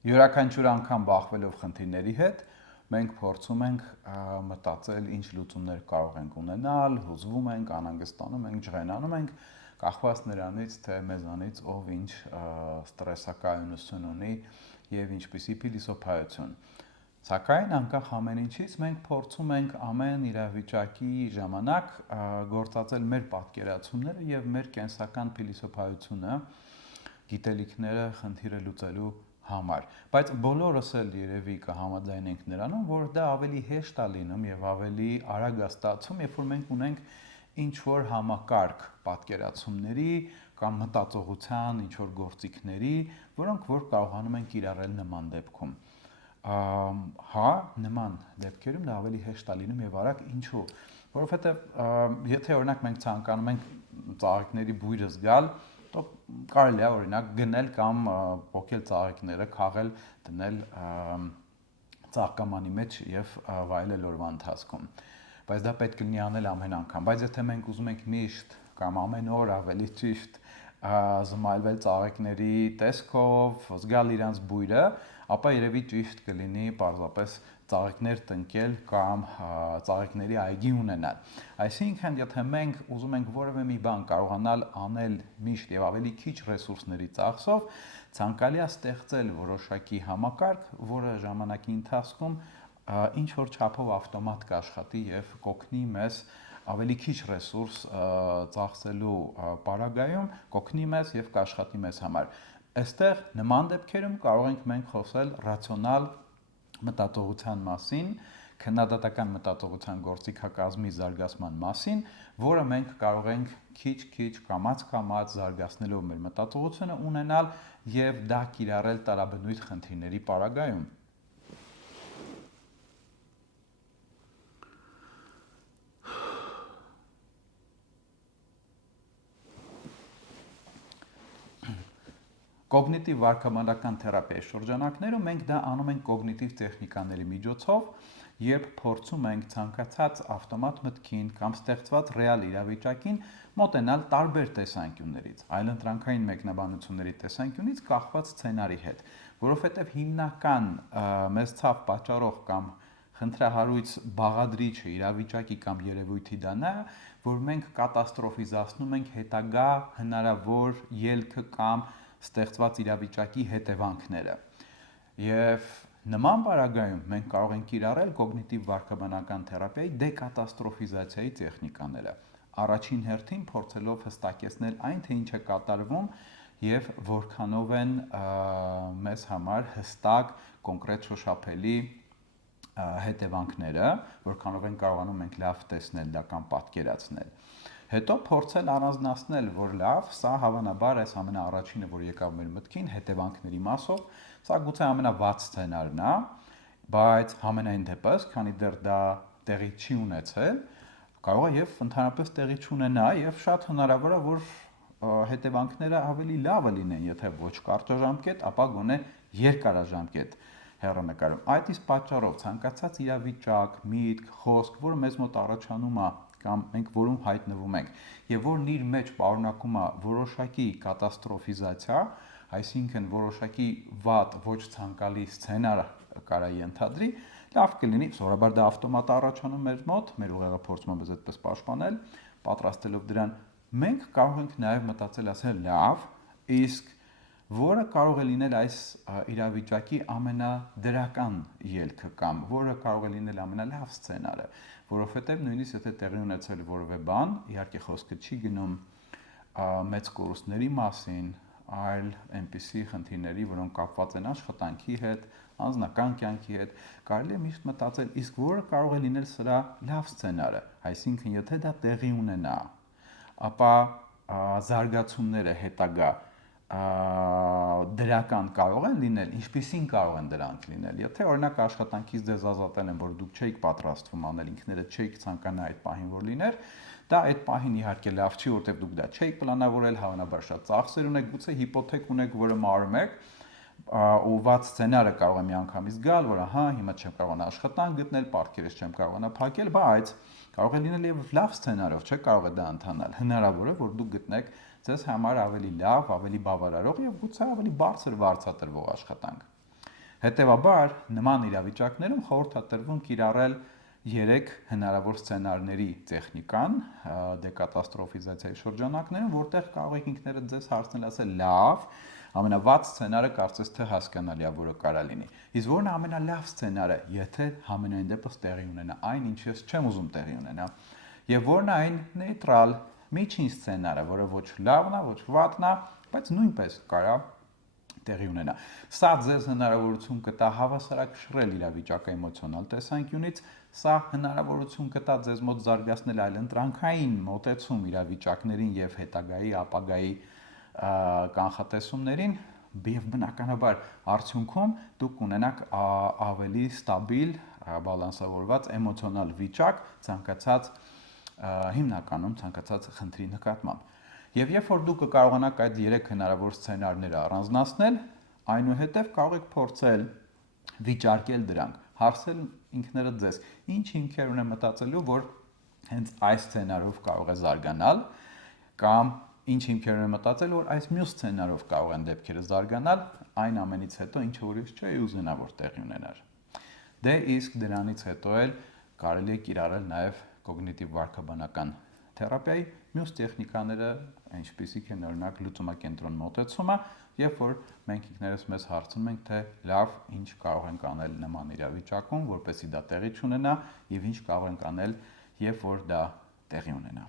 Յուրաքանչյուր անգամ բախվելով խնդիրների հետ, մենք փորձում ենք մտածել ինչ լուծումներ կարող ենք ունենալ, հուզվում ենք, անհանգստանում ենք, ջղայնանում ենք, կախված նրանից, թե մեզանից ով ինչ ստրեսակայունություն ունի եւ ինչպիսի փիլիսոփայություն։ Սակայն անկախ ամեն ինչից մենք փորձում ենք ամեն իրավիճակի ժամանակ գործածել մեր պատկերացումները եւ մեր կենսական փիլիսոփայությունը, գիտելիքները խնդիրը լուծելու համար, բայց բոլորս էլ երևի կհամաձայնենք նրանում, որ դա ավելի հեշտ է լինում եւ ավելի արագ է ստացվում, երբ որ մենք ունենք ինչ որ համակարգ պատկերացումների կամ մտածողության ինչ որ գործիքների, որոնք որ կարողանում են կիրառել նման դեպքում։ Հա, նման դեպքերում դա ավելի հեշտ է լինում եւ արագ, ինչու՞։ Որովհետեւ եթե օրինակ մենք ցանկանում ենք ծաղիկների բույրը զգալ, то կարելի է օրինակ գնել կամ փոքել ծաղիկները, քաղել, դնել ծաղկամանի մեջ եւ վայելել օրվա ընթացքում։ Բայց դա պետք է լինի անել ամեն անգամ։ Բայց եթե մենք ուզում ենք միշտ կամ ամեն օր ավելի ճիշտ զմայլվել ծաղիկների տեսքով, զգալ իրանց բույրը, ապա երևի ճիշտ կլինի պարզապես ծաղիկներ տնկել կամ ծաղիկների այգի ունենալ։ Այսինքն, եթե մենք ուզում ենք որևէ մի բան կարողանալ անել միշտ եւ ավելի քիչ ռեսուրսների ծախսով, ցանկալի է ստեղծել որոշակի համակարգ, որը ժամանակի ընթացքում ինչ որ չափով ավտոմատ կաշխատի եւ կօգնի մեզ ավելի քիչ ռեսուրս ծախսելու պարագայում, կօգնի մեզ եւ կաշխատի մեզ համար։ Այստեղ նման դեպքերում կարող ենք մենք խոսել ռացիոնալ մտածողության մասին, քննադատական մտածողության գործիքակազմի զարգացման մասին, որը մենք կարող ենք քիչ-քիչ կամաց-կամաց զարգացնելով մեր մտածողությունը ունենալ եւ դա կիրառել տարաբնույթ խնդիրների պարագայում։ Կոգնիտիվ վարքաբանական թերապիայի շրջանակներում մենք դա անում ենք կոգնիտիվ տեխնիկաների միջոցով, երբ փորձում ենք ցանկացած ավտոմատ մտքին կամ ստեղծված ռեալ իրավիճակին մոտենալ տարբեր տեսանկյուններից, այլընտրանքային մեկնաբանությունների տեսանկյունից կախված սցենարի հետ, որովհետև հիմնական մեզ ցավ պատճառող կամ խնդրահարույց բաղադրիչը իրավիճակի կամ երևույթի դա նա, որ մենք կատաստրոֆիզացնում ենք հետագա հնարավոր ելքը կամ ստեղծված իրավիճակի հետևանքները։ Եվ նման պարագայում մենք կարող ենք կիրառել կոգնիտիվ վարքաբանական թերապիայի դեկատաստրոֆիզացիայի տեխնիկաները։ Առաջին հերթին փորձելով հստակեցնել այն, թե ինչ է կատարվում եւ որքանով են մեզ համար հստակ, կոնկրետ շոշափելի հետևանքները, որքանով են կարողանում մենք լավ տեսնել դա կամ պատկերացնել։ Հետո փորձել առանձնացնել, որ լավ, սա հավանաբար այս ամենաառաջինը, որ եկավ մեր մտքին, հետևանքների մասով, սա գուցե ամենավատ սցենարն է, բայց համենայն դեպս, քանի դեռ դա տեղի չի ունեցել, կարող է եւ ընդհանրապես տեղի չունենա եւ շատ հնարավոր է, որ հետևանքները ավելի լավը լինեն, եթե ոչ կարճաժամկետ, ապա գոնե երկարաժամկետ հեռանկարում։ Այդ իսկ պատճառով ցանկացած իրավիճակ, միտք, խոսք, որը մեզ մոտ առաջանում է կամ մենք որում հայտնվում ենք, եւ որն իր մեջ պարունակում է որոշակի կատաստրոֆիզացիա, այսինքն որոշակի վատ, ոչ ցանկալի սցենար կարա ենթադրի, լավ կլինի, սովորաբար դա ավտոմատ առաջանում մեր մոտ, մեր ուղեղը փորձում է մեզ այդպես պաշտպանել, պատրաստելով դրան, մենք կարող ենք նաեւ մտածել ասել լավ, իսկ որը կարող է լինել այս իրավիճակի ամենադրական ելքը կամ որը կարող է լինել ամենալավ սցենարը, որովհետև նույնիսկ եթե տեղի ունեցել որևէ բան, իհարկե խոսքը չի գնում մեծ կորուստների մասին, այլ այնպիսի խնդիրների, որոնք կապված են աշխատանքի հետ, անձնական կյանքի հետ, կարելի է միշտ մտածել, իսկ որը կարող է լինել սրա լավ սցենարը, այսինքն եթե դա տեղի ունենա, ապա զարգացումները հետագա դրական կարող են լինել, ինչպիսին կարող են դրանք լինել։ Եթե օրինակ աշխատանքից ձեզ ազատել են, որ դուք չէիք պատրաստվում անել, ինքներդ չէիք ցանկանա այդ պահին որ լիներ, դա այդ պահին իհարկե լավ չի, որտեղ դուք դա չէիք պլանավորել, հավանաբար շատ ծախսեր ունեք, գուցե հիպոթեք ունեք, որը մարում եք, ու վատ սցենարը կարող է միանգամից գալ, որ ահա հիմա չեմ կարողանա աշխատանք գտնել, պարտքերս չեմ կարողանա փակել, բայց կարող է լինել եւ լավ սցենարով, չէ՞ կարող է դա ընթանալ։ Հնարավոր է, որ դուք գտնեք ձեզ համար ավելի լավ, ավելի բավարարող եւ գուցե ավելի բարձր վարձատրվող աշխատանք։ Հետևաբար, նման իրավիճակներում խորհրդատրվում կիրառել 3 հնարավոր սցենարների տեխնիկան դեկատաստրոֆիզացիայի շրջանակներում, որտեղ կարող եք ինքներդ ձեզ հարցնել ասել լավ, ամենավատ սցենարը կարծես թե հասկանալի է, որը կարա լինի։ Իսկ որն է ամենալավ սցենարը, եթե համենայն դեպս տեղի ունենա այն, ինչ ես չեմ ուզում տեղի ունենա, եւ որն է այն նեյտրալ միջին սցենարը, որը ոչ լավն է, ոչ վատն է, բայց նույնպես կարա տեղի ունենա։ Սա ձեզ հնարավորություն կտա հավասարակշռել իրավիճակը էմոցիոնալ տեսանկյունից, սա հնարավորություն կտա ձեզ մոտ զարգացնել այլընտրանքային մոտեցում իրավիճակներին եւ հետագայի, ապագայի կանխատեսումներին, եւ բնականաբար արդյունքում դուք կունենաք ավելի ստաբիլ, բալանսավորված էմոցիոնալ վիճակ ցանկացած հիմնականում ցանկացած խնդրի նկատմամբ։ Եվ երբ որ դուք կկարողանաք այդ 3 հնարավոր սցենարները առանձնացնել, այնուհետև կարող եք փորձել վիճարկել դրանք, հարցել ինքներդ ձեզ, ինչ հիմքեր ունեմ մտածելու, որ հենց այս սցենարով կարող է զարգանալ, կամ ինչ հիմքեր ունեմ մտածել, որ այս մյուս սցենարով կարող են դեպքերը զարգանալ, այն ամենից հետո ինչ որ ես չէի ուզենա որ տեղի ունենար։ Դե իսկ դրանից հետո էլ կարելի է կիրառել նաև կոգնիտիվ վարքաբանական թերապիայի մյուս տեխնիկաները, ինչպիսիք են օրինակ լուծումակենտրոն մոտեցումը, երբ որ մենք ինքներս մեզ հարցնում ենք, թե լավ, ինչ կարող ենք անել նման իրավիճակում, որպեսզի դա տեղի չունենա, եւ ինչ կարող ենք անել, երբ որ դա տեղի ունենա։